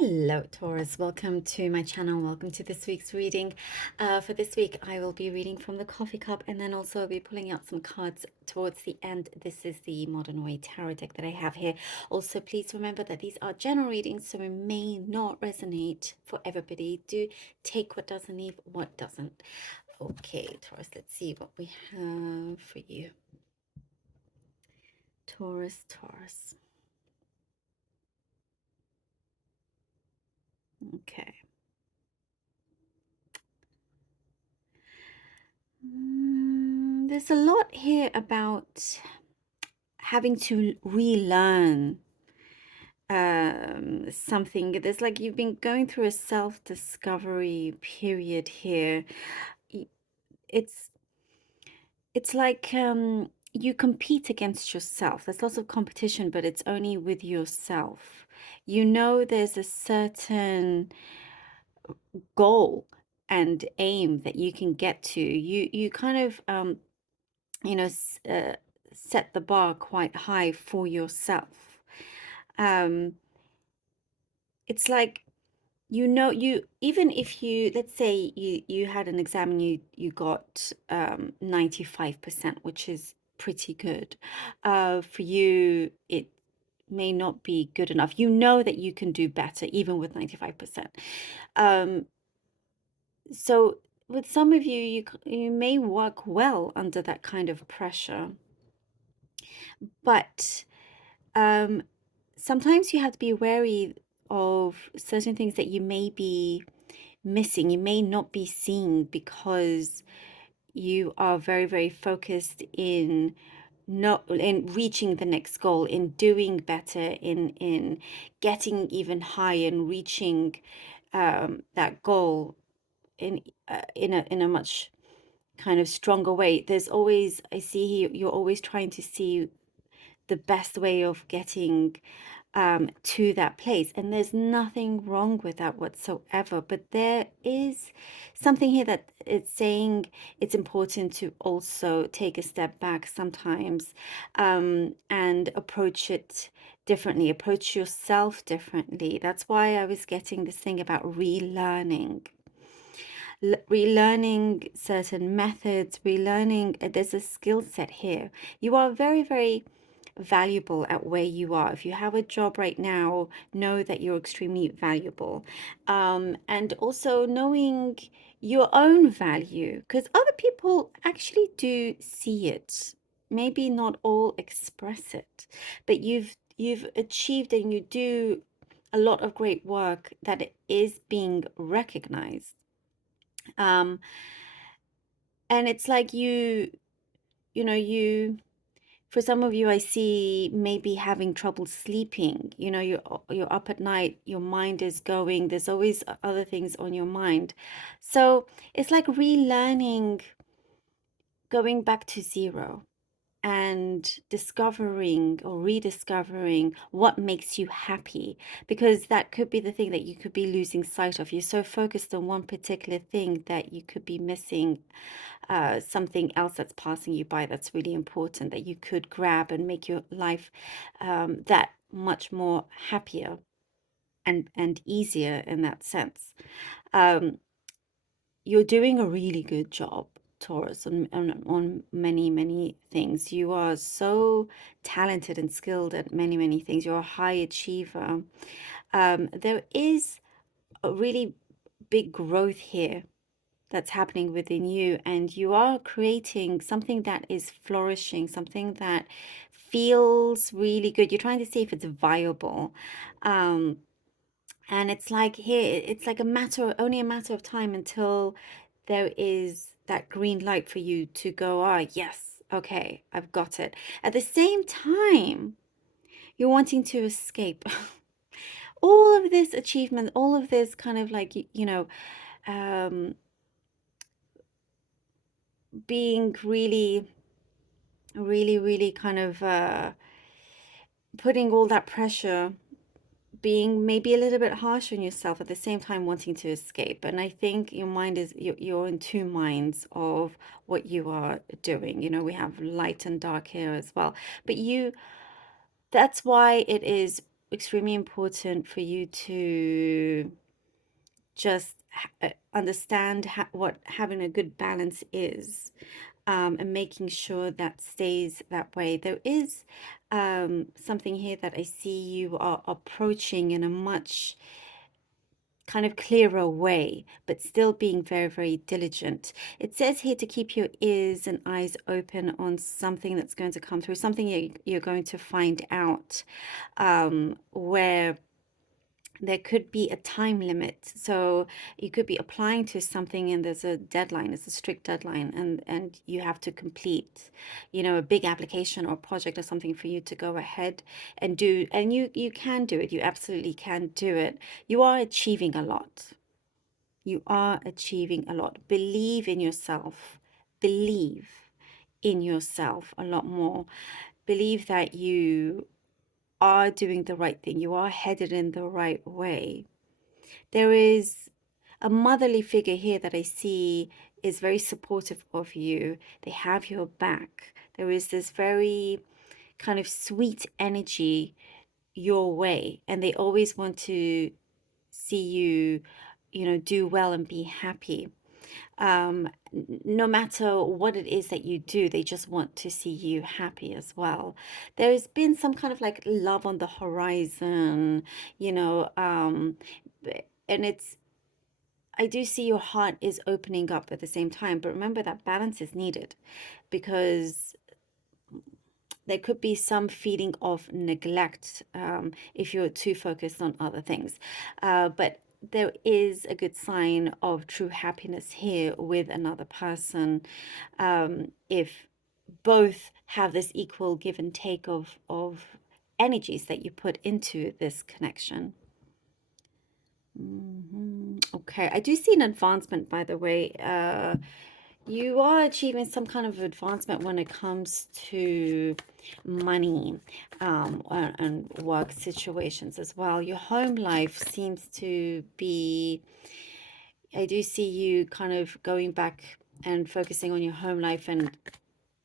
Hello, Taurus. Welcome to my channel. Welcome to this week's reading. For this week, I will be reading from the coffee cup and then also I'll be pulling out some cards towards the end. This is the Modern Way Tarot deck that I have here. Also, please remember that these are general readings, so it may not resonate for everybody. Do take what does and leave what doesn't. Okay, Taurus, let's see what we have for you. Taurus. Okay. There's a lot here about having to relearn something. There's like you've been going through a self-discovery period here. It's it's like you compete against yourself. There's lots of competition, but it's only with yourself. You know, there's a certain goal and aim that you can get to. You kind of you know, set the bar quite high for yourself. It's like, you even if you, let's say you had an exam and you got 95%, which is pretty good. For you, it may not be good enough. You know that you can do better even with 95%. So with some of you, you may work well under that kind of pressure, but sometimes you have to be wary of certain things that you may be missing. You may not be seeing because you are very, very focused in reaching the next goal, in doing better, in getting even higher and reaching that goal in a much kind of stronger way. There's always, I see here, you're always trying to see the best way of getting to that place, and there's nothing wrong with that whatsoever. But there is something here that it's saying it's important to also take a step back sometimes, and approach it differently, approach yourself differently. That's why I was getting this thing about relearning certain methods, relearning. There's a skill set here. You are very, very valuable at where you are. If you have a job right now, know that you're extremely valuable. And also knowing your own value, because other people actually do see it. Maybe not all express it, but you've achieved and you do a lot of great work that it is being recognized. And it's like you know, for some of you, I see maybe having trouble sleeping. You know, you're up at night, your mind is going, there's always other things on your mind. So it's like relearning, going back to zero and discovering or rediscovering what makes you happy, because that could be the thing that you could be losing sight of. You're so focused on one particular thing that you could be missing something else that's passing you by that's really important, that you could grab and make your life that much more happier and easier in that sense. You're doing a really good job, Taurus, on many, many things. You are so talented and skilled at many, many things. You're a high achiever. There is a really big growth here that's happening within you, and you are creating something that is flourishing, something that feels really good. You're trying to see if it's viable. And it's like here, it's like only a matter of time until there is that green light for you to go, ah, yes, okay, I've got it. At the same time, you're wanting to escape all of this achievement, all of this kind of like, being really, really, really kind of putting all that pressure, being maybe a little bit harsh on yourself, at the same time wanting to escape. And I think your mind is, you're in two minds of what you are doing. You know, we have light and dark here as well, but that's why it is extremely important for you to just understand what having a good balance is, and making sure that stays that way. There is something here that I see you are approaching in a much kind of clearer way, but still being very, very diligent. It says here to keep your ears and eyes open on something that's going to come through, something you're going to find out, where there could be a time limit. So you could be applying to something and there's a deadline, it's a strict deadline, and you have to complete, you know, a big application or project or something for you to go ahead and do. And you can do it. You absolutely can do it. You are achieving a lot. You are achieving a lot. Believe in yourself. Believe in yourself a lot more. Believe that you are doing the right thing. You are headed in the right way. There is a motherly figure here that I see is very supportive of you. They have your back. There is this very kind of sweet energy your way, and they always want to see you, you know, do well and be happy. No matter what it is that you do, they just want to see you happy as well. There has been some kind of like love on the horizon, you know, and it's, I do see your heart is opening up at the same time, but remember that balance is needed, because there could be some feeling of neglect if you're too focused on other things. But there is a good sign of true happiness here with another person, if both have this equal give and take of energies that you put into this connection. Okay, I do see an advancement, by the way. You are achieving some kind of advancement when it comes to money, and work situations as well. Your home life seems to be, I do see you kind of going back and focusing on your home life, and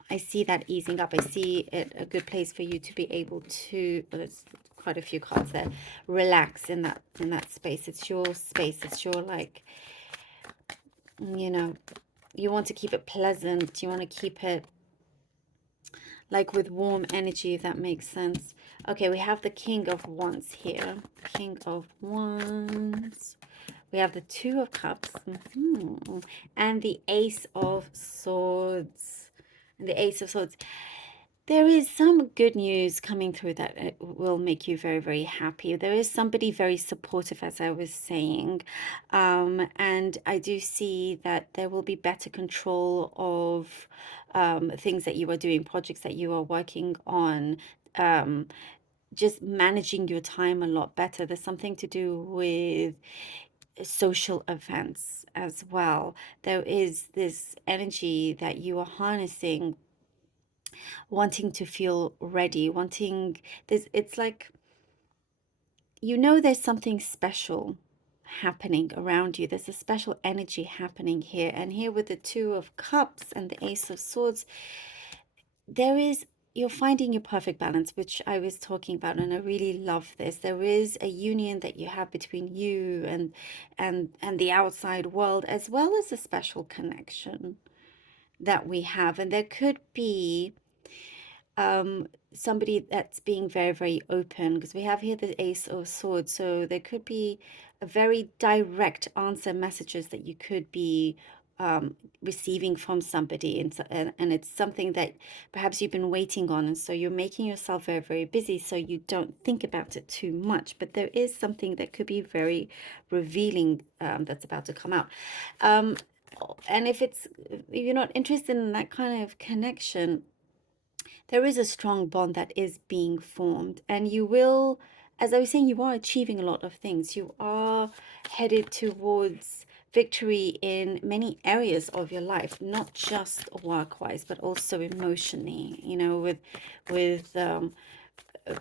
I see that easing up. I see it a good place for you to be able to, well, there's quite a few cards there, relax in that space. It's your space. It's your, like, you know, you want to keep it pleasant. You want to keep it like with warm energy, if that makes sense. Okay, we have the King of Wands here. King of Wands. We have the Two of Cups. And the Ace of Swords. And the Ace of Swords. There is some good news coming through that will make you very, very happy. There is somebody very supportive, as I was saying. And I do see that there will be better control of things that you are doing, projects that you are working on, just managing your time a lot better. There's something to do with social events as well. There is this energy that you are harnessing, wanting to feel ready, wanting this, it's like, you know, there's something special happening around you. There's a special energy happening here. And here with the Two of Cups and the Ace of Swords, there is, you're finding your perfect balance, which I was talking about, and I really love this. There is a union that you have between you and the outside world, as well as a special connection that we have. And there could be somebody that's being very, very open, because we have here the Ace of Swords. So there could be a very direct answer messages that you could be receiving from somebody, and it's something that perhaps you've been waiting on, and so you're making yourself very, very busy so you don't think about it too much. But there is something that could be very revealing, that's about to come out. And if you're not interested in that kind of connection, there is a strong bond that is being formed, and you will, as I was saying, you are achieving a lot of things. You are headed towards victory in many areas of your life, not just work-wise, but also emotionally, you know, with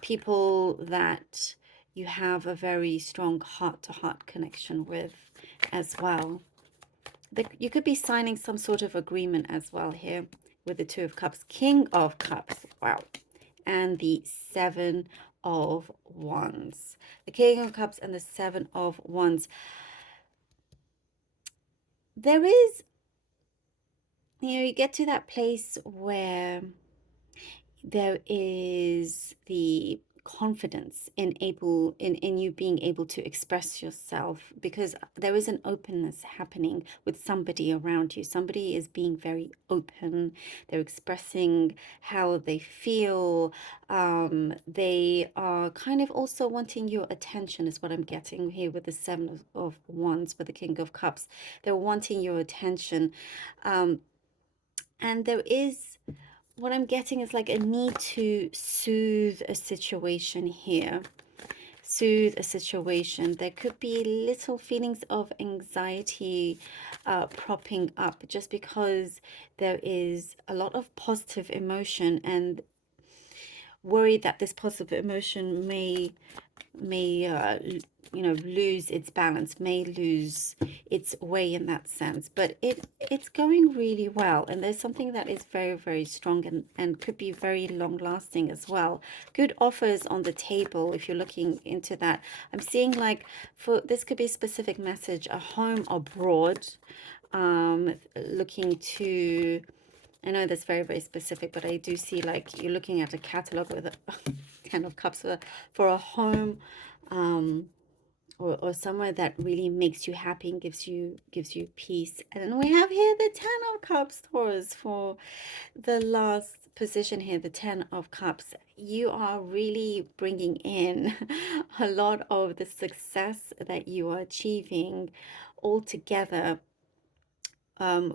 people that you have a very strong heart-to-heart connection with as well. You could be signing some sort of agreement as well here with the Two of Cups. King of Cups, wow. And the Seven of Wands. The King of Cups and the Seven of Wands. There is, you get to that place where there is the confidence in you being able to express yourself, because there is an openness happening with somebody around you. Somebody is being very open. They're expressing how they feel. They are kind of also wanting your attention, is what I'm getting here with the Seven of Wands, with the King of Cups. They're wanting your attention. And there is, what I'm getting is like a need to soothe a situation here. Soothe a situation. There could be little feelings of anxiety propping up, just because there is a lot of positive emotion, and worry that this positive emotion may lose its balance, may lose its way in that sense. But it's going really well, and there's something that is very, very strong, and could be very long lasting as well. Good offers on the table if you're looking into that. I'm seeing, like, for this could be a specific message, a home abroad, looking to, I know that's very, very specific, but I do see, like, you're looking at a catalog with a Ten of Cups for a home, um, or somewhere that really makes you happy and gives you peace. And then we have here the Ten of Cups, Taurus, for the last position here, the Ten of Cups. You are really bringing in a lot of the success that you are achieving all together,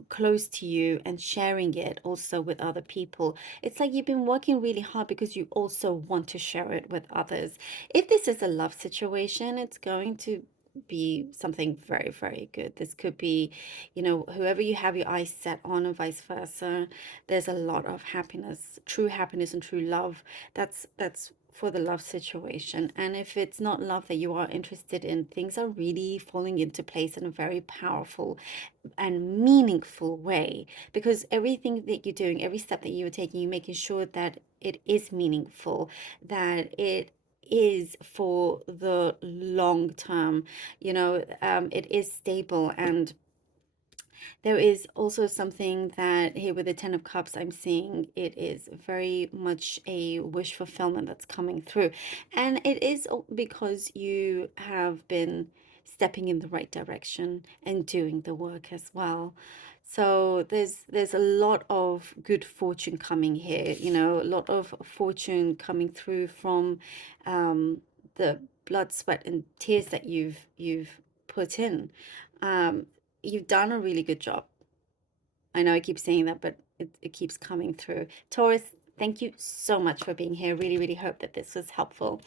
close to you, and sharing it also with other people. It's like you've been working really hard because you also want to share it with others. If this is a love situation, it's going to be something very, very good. This could be, whoever you have your eyes set on, and vice versa. There's a lot of happiness and true love. That's for the love situation. And if it's not love that you are interested in, things are really falling into place in a very powerful and meaningful way, because everything that you're doing, every step that you're taking, you're making sure that it is meaningful, that it is for the long term, it is stable. And there is also something that here with the Ten of Cups, I'm seeing it is very much a wish fulfillment that's coming through. And it is because you have been stepping in the right direction and doing the work as well. So there's a lot of good fortune coming here, a lot of fortune coming through from the blood, sweat, and tears that you've put in. Um, you've done a really good job. I know I keep saying that, but it keeps coming through. Taurus, thank you so much for being here. Really, really hope that this was helpful.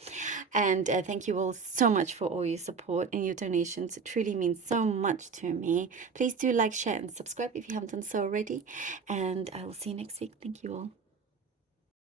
And thank you all so much for all your support and your donations. It truly means so much to me. Please do like, share, and subscribe if you haven't done so already. And I will see you next week. Thank you all.